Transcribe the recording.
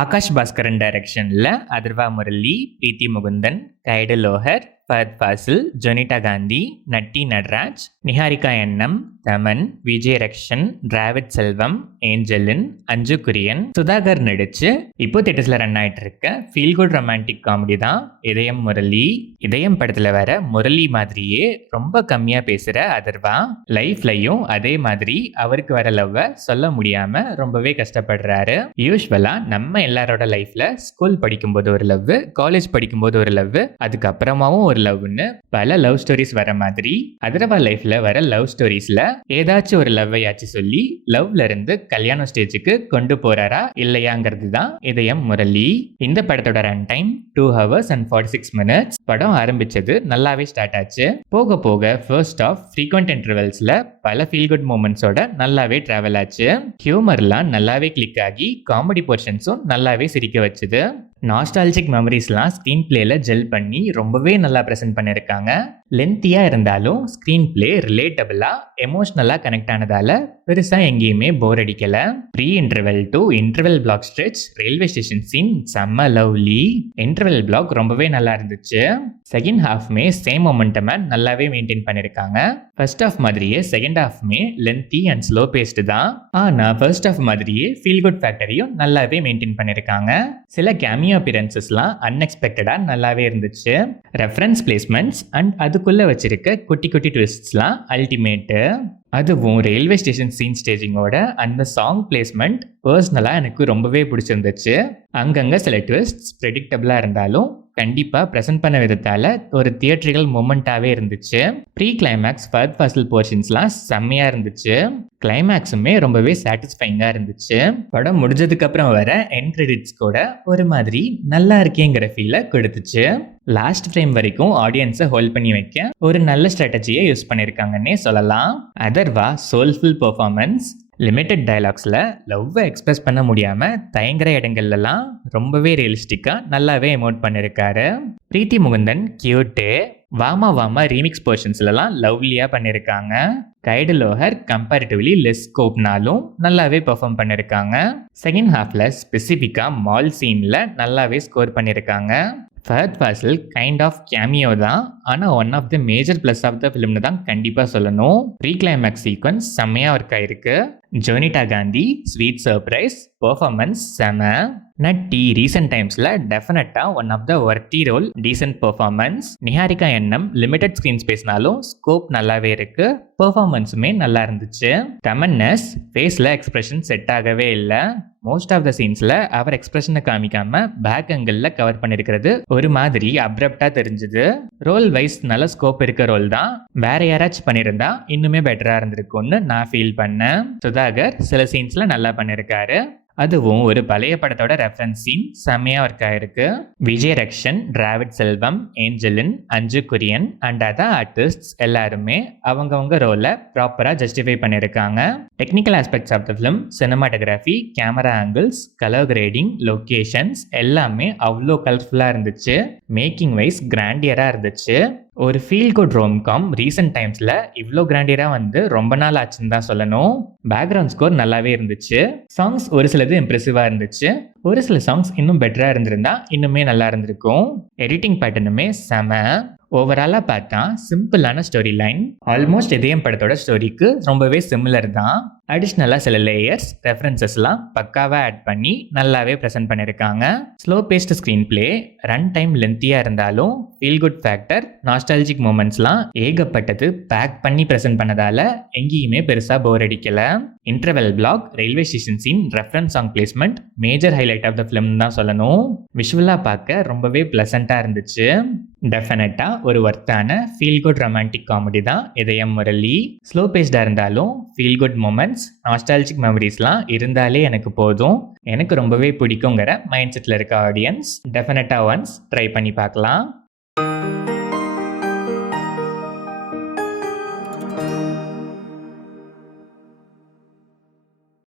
ஆகாஷ் பாஸ்கரன் டைரக்ஷன்ல அதர்வா முரளி, பிரீத்தி முகுந்தன், கைடு லோஹர், ஃபஹத் ஃபாசில், ஜொனிட்டா காந்தி, நட்டி நடராஜ், நிஹாரிகா என்எம், தமன், விஜய் ரக்ஷன், டிராவிட் செல்வம், ஏஞ்சலின், அஞ்சு குரியன், சுதாகர் நடிச்சு இப்போ தியேட்டர்ஸ்ல ரன் ஆயிட்டு இருக்க ஃபீல் குட் ரொமான்டிக் காமெடி தான் இதயம் முரளி. இதயம் படத்துல வர முரளி மாதிரியே ரொம்ப கம்மியா பேசுற அதர்வா லைஃப்லயும் அதே மாதிரி அவருக்கு வர லவ்வை சொல்ல முடியாம ரொம்பவே கஷ்டப்படுறாரு. யூஸ்வலா நம்ம எல்லாரோட லைஃப்ல ஸ்கூல் படிக்கும்போது ஒரு லவ், காலேஜ் படிக்கும்போது ஒரு லவ், அதுக்கப்புறமாவும் ஒரு லவ்னு பல லவ் ஸ்டோரிஸ் வர மாதிரி அதர்வா லைஃப்ல வர லவ் ஸ்டோரிஸ்ல ஏதாச்சும் ஒரு லவ்வையாச்சு சொல்லி லவ்ல இருந்து கல்யாண ஸ்டேஜுக்கு கொண்டு போறாரா இல்லையாங்கிறது தான் இதயம் முரளி. இந்த படத்தோட run time 2 hours and 46 minutes. படம் ஆரம்பிச்சது நல்லாவே ஸ்டார்ட் ஆச்சு. போக போக ஃபர்ஸ்ட் ஆஃப் ஃப்ரீக்வெண்ட் இன்டர்வல்ஸ்ல பல ஃபீல் குட் மூமெண்ட்ஸோட நல்லாவே டிராவல் ஆச்சு. ஹியூமர்லாம் நல்லாவே கிளிக் ஆகி காமெடி போர்ஷன்ஸும் நல்லாவே சிரிக்க வச்சுது. நாஸ்டாலஜிக் மெமரிஸ்லாம் ஸ்க்ரீன் பிளேல ஜெல் பண்ணி ரொம்பவே நல்லா ப்ரெசென்ட் பண்ணியிருக்காங்க. லென்த்தியாக இருந்தாலும் ஸ்க்ரீன் பிளே ரிலேட்டபிளாக எமோஷ்னலாக கனெக்ட் ஆனதால பெருசாக எங்கேயுமே போர் அடிக்கல. Pre interval to interval block stretch railway station scene செம்ம லவ்லி. இன்டர்வெல் பிளாக் ரொம்பவே நல்லா இருந்துச்சு. செகண்ட் ஹாஃப்மே சேம் மொமெண்டமை நல்லாவே மெயின்டைன் பண்ணியிருக்காங்க. ஃபர்ஸ்ட் ஹாஃப் மாதிரியே செகண்ட் ஹாஃப்மே லென்த்தி அண்ட் ஸ்லோ பேஸ்டு தான். ஆனால் ஃபர்ஸ்ட் ஹாஃப் மாதிரியே ஃபீல் குட் ஃபேக்டரியும் நல்லாவே மெயின்டைன் பண்ணியிருக்காங்க. சில கேமியோ அப்பியரன்சஸ்லாம் அன்எக்ஸ்பெக்டடா நல்லாவே இருந்துச்சு. ரெஃபரன்ஸ் பிளேஸ்மெண்ட்ஸ் அண்ட் அதுக்குள்ள வச்சிருக்க குட்டி குட்டி ட்விஸ்ட்ஸ்லாம் அல்டிமேட்டு. அதுவும் ரயில்வே ஸ்டேஷன் சீன் ஸ்டேஜிங்கோட அந்த சாங் பிளேஸ்மெண்ட் பர்சனலாக எனக்கு ரொம்பவே பிடிச்சிருந்துச்சு. அங்கங்கே சில ட்விஸ்ட்ஸ் ப்ரெடிக்டபிளாக இருந்தாலும் கண்டிப்பாக ப்ரெசென்ட் பண்ண விதத்தால் ஒரு தியேட்ரிக்கல் மூமெண்ட்டாகவே இருந்துச்சு. ப்ரீ கிளைமேக்ஸ் ஃபர்த் ஃபாசில் போர்ஷன்ஸ்லாம் செம்மையாக இருந்துச்சு. கிளைமேக்ஸுமே ரொம்பவே சாட்டிஸ்ஃபைங்காக இருந்துச்சு. படம் முடிஞ்சதுக்கப்புறம் வர எண்ட் கிரெடிட்ஸ் கூட ஒரு மாதிரி நல்லா இருக்கேங்கிற ஃபீலை கொடுத்துச்சு. லாஸ்ட் ஃப்ரேம் வரைக்கும் ஆடியன்ஸை ஹோல்ட் பண்ணி வைக்க ஒரு நல்ல ஸ்ட்ராட்டஜியை யூஸ் பண்ணியிருக்காங்கன்னே சொல்லலாம். Atharvaa soulful performance. லிமிட்டட் டயலாக்ஸில் லவ்வை எக்ஸ்பிரஸ் பண்ண முடியாமல் தயங்குற இடங்கள்லாம் ரொம்பவே ரியலிஸ்டிக்காக நல்லாவே எமோட் பண்ணியிருக்காரு. பிரீத்தி முகுந்தன் கியூட்டு. வாமா வாமா ரீமிக்ஸ் போர்ஷன்ஸ்லாம் லவ்லியாக பண்ணியிருக்காங்க. கைடு லோஹர் கம்பேரிட்டிவ்லி லெஸ் ஸ்கோப்னாலும் நல்லாவே பெர்ஃபார்ம் பண்ணியிருக்காங்க. செகண்ட் ஹாஃபில் ஸ்பெசிஃபிக்காக மால் சீனில் நல்லாவே ஸ்கோர் பண்ணியிருக்காங்க. Fahadh Faasil kind of cameo தான், ஆனால் one of the major plus of the ஃபிலிம்னு தான் கண்டிப்பாக சொல்லணும். ப்ரீ கிளைமேக்ஸ் சீக்வன்ஸ் செம்மையாக ஒர்க் ஆயிருக்கு. Jonita Gandhi sweet surprise, performance செம. நட்டி ரீசெண்ட் டைம்ஸில் டெஃபினட்டாக one of the worthy role, decent performance. Niharika NM limited screen ஸ்பேஸ்னாலும் ஸ்கோப் நல்லாவே இருக்கு. பெர்ஃபார்மன்ஸுமே நல்லா இருந்துச்சு. தமன்னஸ் ஃபேஸில் எக்ஸ்பிரஷன் செட் ஆகவே இல்லை. மோஸ்ட் ஆஃப் த சீன்ஸில் அவர் எக்ஸ்பிரஷனை காமிக்காம பேக் ஆங்கிளில் கவர் பண்ணியிருக்கிறது ஒரு மாதிரி அப்ரப்டா தெரிஞ்சுது. ரோல் வைஸ் நல்ல ஸ்கோப் இருக்க ரோல் தான். வேற யாராச்சும் பண்ணியிருந்தா இன்னுமே பெட்டரா இருந்திருக்கும்னு நான் ஃபீல் பண்ணேன். சுதாகர் சில சீன்ஸ்ல நல்லா பண்ணியிருக்காரு. அதுவும் ஒரு பழைய படத்தோட ரெஃபரன்ஸ் சீன் செம்மையா ஒர்க் ஆயிருக்கு. விஜய் ரக்ஷன், டிராவிட் செல்வம், ஏஞ்சலின், அஞ்சு குரியன் அண்ட் அதர் ஆர்டிஸ்ட்ஸ் எல்லாருமே அவங்கவுங்க ரோலை ப்ராப்பரா ஜஸ்டிஃபை பண்ணியிருக்காங்க. Technical aspects of the film, cinematography, camera angles, colour grading, locations எல்லாமே அவ்வளோ கலர்ஃபுல்லாக இருந்துச்சு. மேக்கிங் வைஸ் கிராண்டியராக இருந்துச்சு. ஒரு ஃபீல் குட் ரோம்காம் ரீசெண்ட் டைம்ஸில் இவ்வளோ கிராண்டியராக வந்து ரொம்ப நாள் ஆச்சுன்னு தான் சொல்லணும். பேக்ரவுண்ட் ஸ்கோர் நல்லாவே இருந்துச்சு. சாங்ஸ் ஒரு சிலது இம்ப்ரெசிவாக இருந்துச்சு. ஒரு சில சாங்ஸ் இன்னும் பெட்டராக இருந்திருந்தா இன்னுமே நல்லா இருந்திருக்கும். எடிட்டிங் பேட்டர்னுமே செம. ஓவராலாக பார்த்தா சிம்பிளான ஸ்டோரி லைன். ஆல்மோஸ்ட் இதயம் படத்தோட ஸ்டோரிக்கு ரொம்பவே சிமிலர் தான். அடிஷ்னலாக சில லேயர்ஸ், ரெஃபரன்சஸ்லாம் பக்காவாக ஆட் பண்ணி நல்லாவே ப்ரெசென்ட் பண்ணியிருக்காங்க. Slow paced screenplay, run time லென்த்தியாக இருந்தாலும் ஃபீல் குட் ஃபேக்டர், நாஸ்டாலஜிக் மூமெண்ட்ஸ்லாம் ஏகப்பட்டது பேக் பண்ணி ப்ரெசென்ட் பண்ணதால எங்கேயுமே பெருசாக போர் அடிக்கல. Interval block, railway station scene, reference song placement major highlight of the film தான் சொல்லணும். விஷுவலாக பார்க்க ரொம்பவே ப்ளசண்ட்டாக இருந்துச்சு. டெஃபினட்டாக ஒரு ஒர்த்தான ஃபீல் குட் ரொமான்டிக் காமெடி தான் இதயம் முரளி. ஸ்லோ பேஸ்டாக இருந்தாலும் ஃபீல் குட் மூமெண்ட்ஸ், நாஸ்டாலஜிக் மெமரிஸ்லாம் இருந்தாலே எனக்கு போதும். எனக்கு ரொம்பவே பிடிக்குங்கிற மைண்ட் செட்டில் இருக்க ஆடியன்ஸ் டெஃபினட்டாக ஒன்ஸ் ட்ரை பண்ணி பார்க்கலாம்.